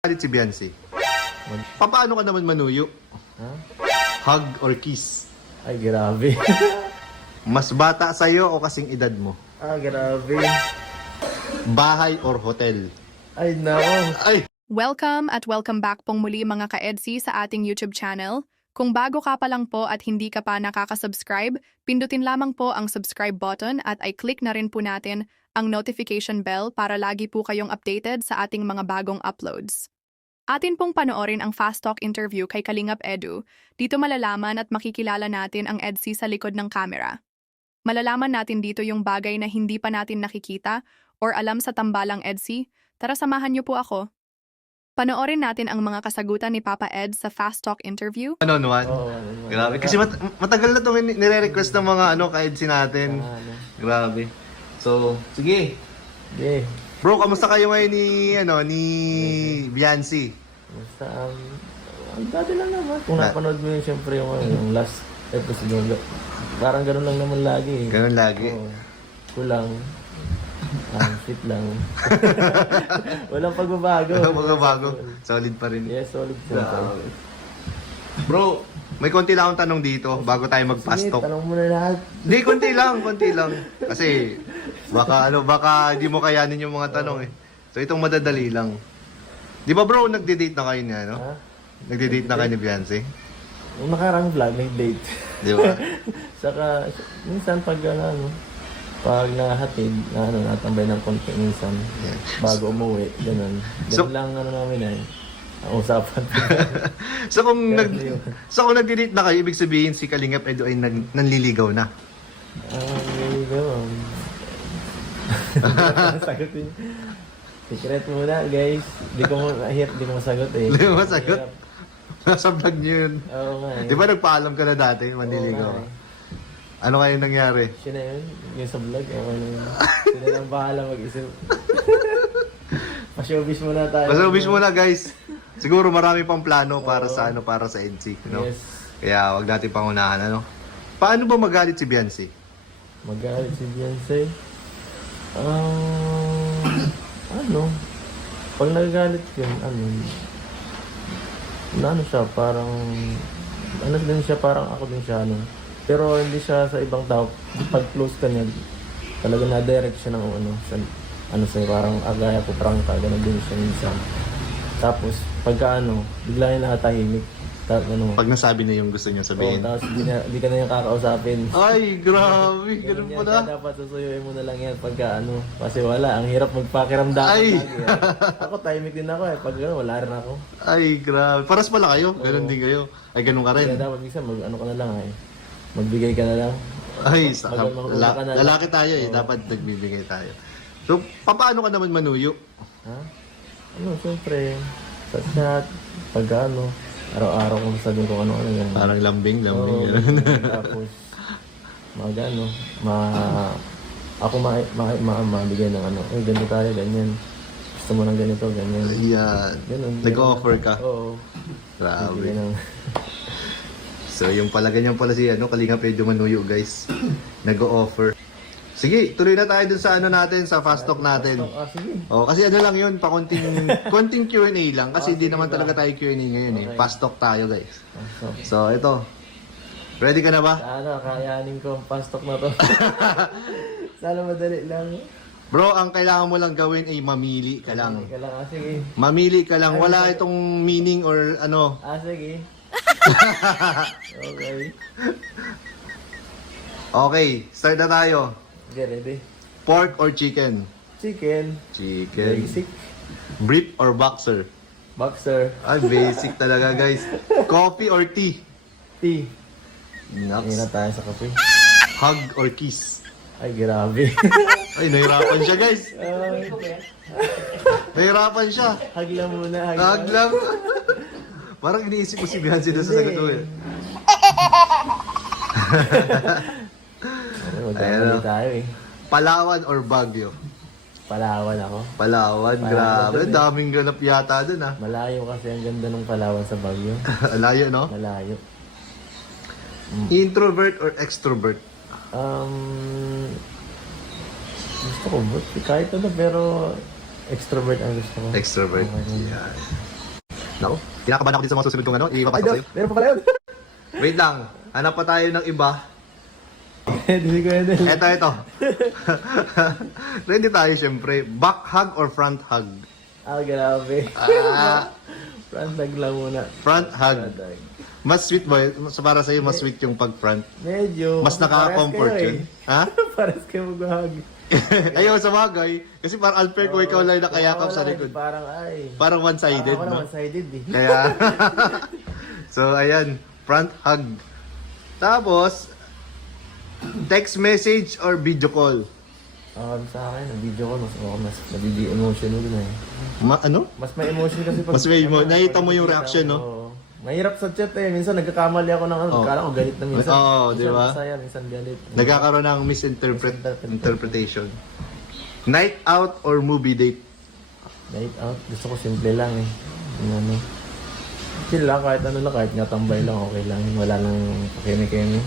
Si Beyonce. Paano ka naman manuyo? Ha? Hug or kiss? Ay, grabe. Mas bata sa'yo o kasing edad mo? Grabe. Bahay or hotel? Ay, nako. Ay! Welcome at welcome back pong muli mga ka-EDSI sa ating YouTube channel. Kung bago ka pa lang po at hindi ka pa nakaka-subscribe, pindutin lamang po ang subscribe button at i-click na rin po natin ang notification bell para lagi po kayong updated sa ating mga bagong uploads. Atin pong panoorin ang Fast Talk interview kay Kalingap Edu. Dito malalaman at makikilala natin ang EDSI sa likod ng camera. Malalaman natin dito yung bagay na hindi pa natin nakikita or alam sa tambalang EDSI. Tara samahan niyo po ako. Panoorin natin ang mga kasagutan ni Papa Ed sa Fast Talk interview. Ano naman? Grabe. Kasi matagal na itong nire-request ng mga ka-EDSI natin. Grabe. So, sige. Okay. Bro, kamusta kayo ngayon ni Beyonce? Basta, ang dati lang naman. Kung napanood mo yun, syempre yung last episode yung parang ganun lang naman lagi. Ganun lagi. Oo. Kulang. Fit lang. Walang pagbabago. Walang pagbabago. Solid pa rin. Yes, solid po. Bro, may konti lang akong tanong dito bago tayo mag-fast Sige, talk. tanong mo na lahat. Hindi, konti lang. Kasi baka hindi mo kayanin yung mga tanong eh. So itong madadali lang. Di ba bro, nagde-date na kayo niya, no? Ha? Nagde-date na kayo ni Beyonce? Yung nakarang vlog, may date. Di ba? Saka, minsan pag pag nahatid, natambay ng konti minsan, bago umuwi, ganun. So- Ganun lang namin ang usapan. So kung Kaya yun. nagde-date na kayo, ibig sabihin si Kalingap Edu ay nanliligaw na. May ganun. Sagutin. Secret muna, guys. Di ko masagot eh. Di mo masagot? Hirap. Nasa vlog niyo yun. Oo nga eh. Di ba nagpaalam ka na dati, manliligaw Oo ka? nga Ano kayo nangyari? Siya na yun, yung sa vlog. Okay na yun. Sila lang bahala mag-isip. Pa-showbiz muna tayo. Pasubis muna guys. Siguro marami pang plano para sa EDSI, no? Yes. Kaya wag natin pangunahan, ano? Paano ba magalit si Beyonce? Magalit si Beyonce. Pag nagagalit yun, siya, parang, din siya, parang ako din siya, Pero hindi siya sa ibang tao. Pag close ka niya, talaga na-direct siya ng sa'yo, parang agaya ko, prangka, gano'n din siya minsan. Tapos, pagka bigla niya nakatahimik. Pag nasabi na yung gusto niya sabihin. Tapos di ka na yung kakausapin. Ay, grabe. Ganun Ganun yan, pala. kaya dapat susuyuin mo na lang yan pagka kasi wala, ang hirap magpakiramdaman Ay! lagi. Ako, tahimik din ako pag wala rin ako. Ay, grabe. Paras pala kayo. Ganun din kayo. Ay, ganun ka rin. Kaya dapat minsan ka na lang magbigay ka na lang. Ay, Magmamahula ka na lang. lalaki tayo eh. Dapat nagbibigay tayo. So, paano ka naman manuyo? Ha? Siyempre, sa chat, pag araw-araw kung sabihin ko ano yan. Parang lambing. Oo, Ganun. tapos, ako mabigay ng ganito tayo, ganyan. Gusto mo ng ganito, ganyan. Yan. Ganun. Nag-offer ka. Oo. Grabe. Bigay ng... So, yung pala, ganyan pala si Kalingap Edu manuyo, guys. Nag-offer. Sige, tuloy na tayo dun sa natin, sa fast talk natin. Sige. Oh, kasi lang yun, konting Q&A lang. Kasi di naman talaga tayo Q&A ngayon eh. Okay. Fast talk tayo, guys. So, ito. Ready ka na ba? Kayanin ko ang pastok na to. Sana madali lang. Bro, ang kailangan mo lang gawin ay mamili ka lang. Sige. Mamili ka lang. Wala itong meaning or Sige. Okay. Okay, start na tayo. Okay, ready? Pork or chicken? Chicken. Chicken. Basic. Brief or boxer? Boxer. Ay, basic talaga, guys. Coffee or tea? Tea. Hindi na Nuts. tayo sa kape. Hug or kiss? Ay, grabe. Ay, nahirapan siya, guys. Nahirapan siya. Hug lang muna. Hug lang. Parang iniisip mo si Beyonce doon sa sagot mo eh. Magkamali tayo eh. Palawan or Baguio? Palawan ako. Palawan, grabe. Daming ganap yata doon ah. Malayo kasi ang ganda ng Palawan sa Baguio. Layo, no? Malayo. Introvert or extrovert? Gusto ko, kahit ano, pero extrovert ang gusto ko. Extrovert. Okay. Yeah. Nako, kinakabahan ako din sa mga susunod kong ano, Ay, ipapasok Dok, sa'yo. meron pa pala yun. Wait lang, hanap pa tayo ng iba. Hindi ko yun. Ito. Ready tayo syempre. Back hug or front hug? Grabe. Front hug lang muna. Front hug. Front hug. Mas sweet ba? Para sa'yo, mas sweet yung pag-front. Medyo. Mas nakaka-comfort yun. Ha? Pares kayo mag-hug. Ayaw sa bagay. Kasi parang unfair kung ikaw lang nakayakap sa likod. Parang ay. Parang one-sided, Parang no? one-sided eh. Kaya, so ayan, front hug. Tapos, text message or video call? Sa akin, ang video ko, mas nabibig emotional na eh. Ano? Mas may emotion kasi pag... Mas may nakita mo yung reaction, no? Oo. Mahirap sa chat eh. Minsan nagkakamali ako ng ano. Kala ko galit na minsan. Oo, di ba? Minsan masaya, minsan galit. Nagkakaroon ng interpretation. Night out or movie date? Night out. Gusto ko simple lang eh. Yung ano. Chill lang, kahit ano lang, kahit nga tambay lang, okay lang. Wala nang pakeme-keme.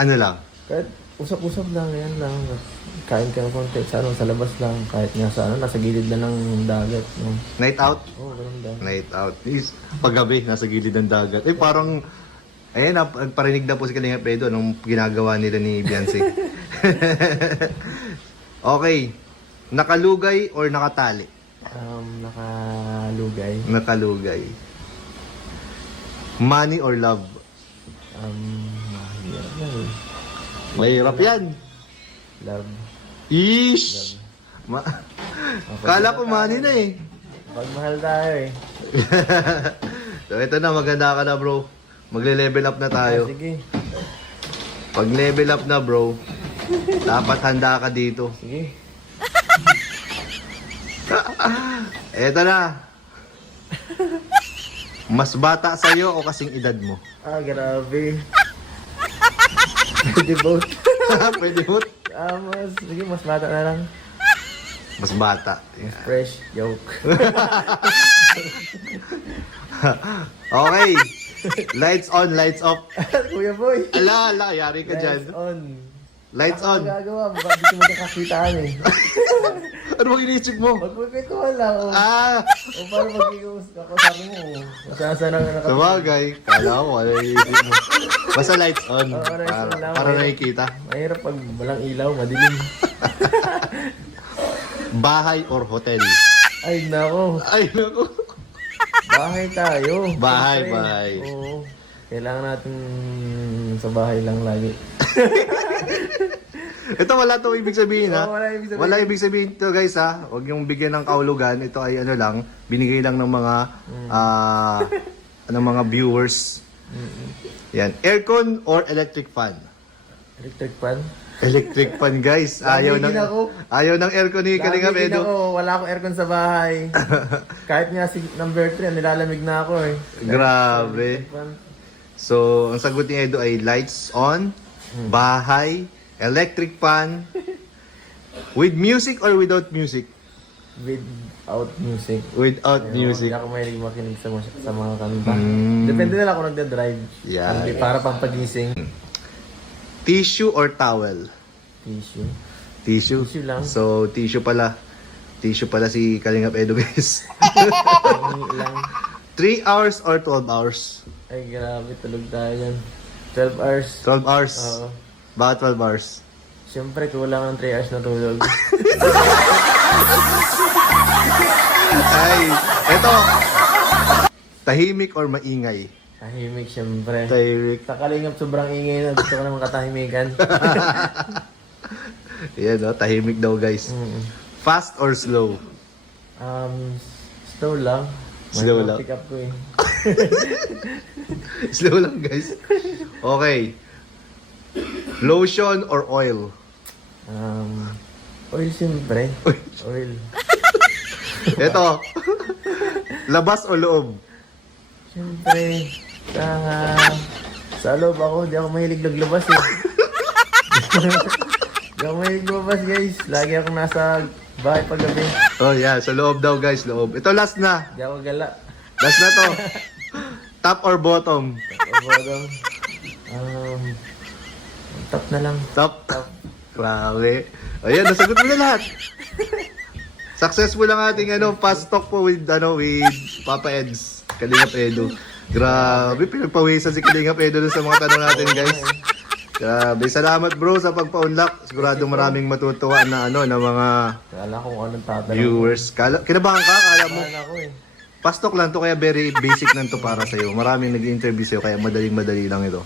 Ano lang? Kahit usap-usap lang, yan lang. Kain ka ng konti, sa labas lang. Kahit nga sa ano, nasa gilid lang ng dagat. No? Night out? Oo, ganun lang. Night out. Is paggabi, nasa gilid ng dagat. Eh, parang, ayun, nagparinig na po si Kalinga Pedro nung ginagawa nila ni Beyonce. Okay. Nakalugay or nakatali? Nakalugay. Nakalugay. Money or love? Mahirap yan eh. Mahirap yan. Love. Ish! Kala ko money na eh. Pagmahal tayo eh. So, ito na, maganda ka na bro. Magle-level up na tayo. Sige. Pag level up na bro, dapat handa ka dito. Sige. Eto na. Mas bata sa'yo o kasing edad mo? Grabe. Pwede both. Pwede mo? Sige, mas bata na lang. Mas bata. Yeah. Fresh joke. Okay. Lights on, lights off. Kuya boy. Ala, yari ka dyan. Lights on. Lights Ano on. gagawa? Baka di ko magkakakitaan eh. Ano bang iniisip mo? Magpagkwentuhan lang. O para magkakasabi mo. Masasana na Sa bagay. Kala ko, ano yung iniisip mo? Basta lights on. Oo, lights on lang. Para nakikita. Mahirap pag walang ilaw, madilim. Bahay or hotel? Ay, nako. Ay, naku. Bahay tayo. Bahay, Siyempre. bahay. Oo. Kailangan natin sa bahay lang lagi. Ito wala to ibig sabihin ha. Oo, wala ibig sabihin. Wala ibig sabihin to guys ha. Huwag yung bigyan ng kaulugan. Ito ay ano lang, binigay lang ng mga ng mga viewers. Yan, aircon or electric fan? Electric fan? Electric fan guys. Ayaw ng Namigin ako. ayaw ng aircon ni Kalinga Lamigin Pedro. ako, wala akong aircon sa bahay. Kahit nga si number 3, nilalamig na ako eh. Grabe. Electric fan. So, ang sagot ni Edo ay lights on, bahay, electric fan, with music or without music? Without music. Without music. Hindi ako mahilig makinig sa mga kanta. Mm. Depende na lang ako nagda-drive. Yeah. Hindi para pampagising. Tissue or towel? Tissue. Tissue. Tissue lang. So, tissue pala. Tissue pala si Kalingap Edo guys. Hingi lang. 3 hours or 12 hours? Ay, grabe. Tulog tayo yan. 12 hours. 12 hours. Oo. Bakit 12 hours? Siyempre, kulang ng 3 hours na tulog. Ay, eto. Tahimik or maingay? Tahimik, siyempre. Tahimik. Sa Kalingap, sobrang ingay na. Gusto ko naman katahimikan. Yan o, tahimik daw guys. Fast or slow? Slow lang. Slow lang. Pick up ko eh. Slow lang guys. Okay. Lotion or oil? Oil siyempre. Oil. Eto. Labas o loob? Siyempre. Sa loob ako, di ako mahilig naglabas eh. Di ako mahilig lumabas guys. Lagi akong nasa bahay paggabi. Oh yeah, sa loob daw guys, loob. Ito last na. Di ako gala. Last na to. Top or bottom? Bottom. Top na lang. Top. Grabe. Ayan, nasagot mo na lahat. Successful ang ating fast talk po with Papa Eds. Kalingap Edo. Grabe, pinagpawisan si Kalingap Edo dun sa mga tanong natin, guys. Grabe, salamat bro sa pagpa-unlock. Sigurado maraming matutuwa na ano, na mga Kala ko kung anong tatanong. viewers. Kinabahan ka? Kala mo? Kala ko eh. Pastok lang to, kaya very basic lang to para sa'yo. Maraming nag-interview sa'yo, kaya madaling-madali lang ito.